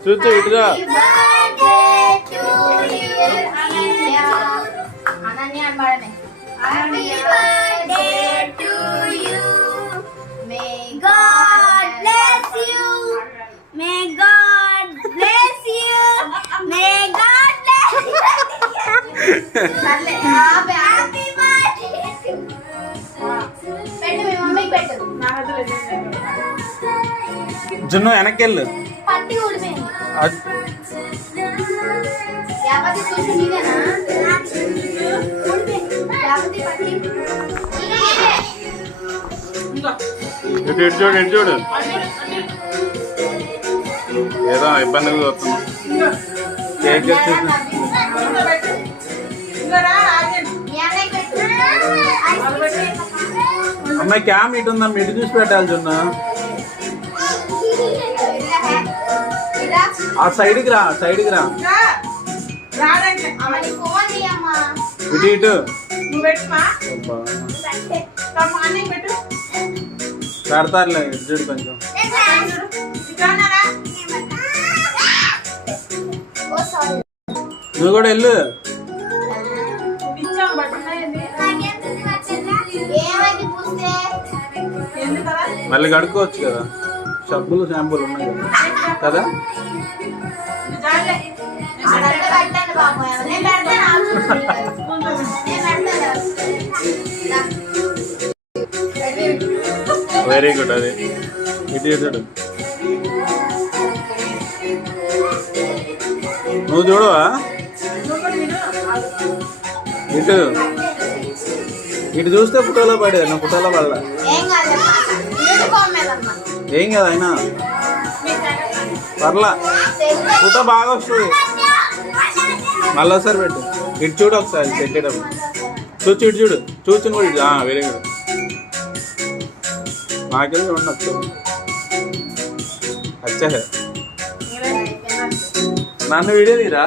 చూచు ఇటుగా జున్ను వెనక్కి వెళ్ళు ఇటు చూడు ఇటు చూడు ఏదో ఇబ్బందిగా చూస్తున్నా కేక్ వచ్చేసి అమ్మాయి క్యామ్ ఇటు ఉందమ్మా ఇటు చూసి పెట్టాలి జున్ను ఆ సైడ్కి రా సైడ్కి రా ఇటు ఇటు పెడతారులే ఇటు చూడు కొంచెం నువ్వు కూడా వెళ్ళు మళ్ళీ కడుక్కోవచ్చు కదా సబ్బులు షాంపూలు ఉన్నాయి కదా వెరీ గుడ్ అది ఇటు చూడు నువ్వు చూడవా ఇటు ఇటు చూస్తే ఫోటోలో పడేది నా ఫోటోలో పడలా ఏం కదా అయినా పర్లా ఫోటో బాగా వస్తుంది మళ్ళీ ఒకసారి పెట్టు ఇటు చూడు ఒకసారి పెట్టేటప్పుడు చూచి ఇటు చూడు చూచుని కూడా ఇటు వెరీ గుడ్ నాకేం చూడండి ఒకసారి అచ్చా నన్ను వీడియో తీరా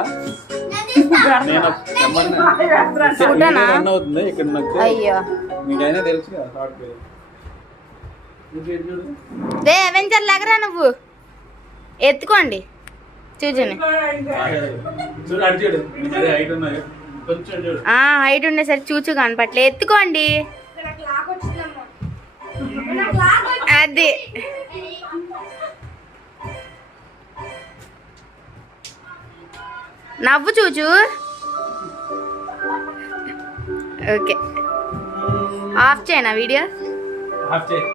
నేను రన్ అవుతుంది ఇక్కడ నాకు నీకైనా తెలుసు కదా సాఫ్ట్వేర్ అవెంజర్ లాగరా నువ్వు ఎత్తుకోండి చూచండి హైట్ ఉండేసరికి చూచు కనపట్లే ఎత్తుకోండి అది నవ్వు చూచు ఓకే ఆఫ్ చేయనా వీడియో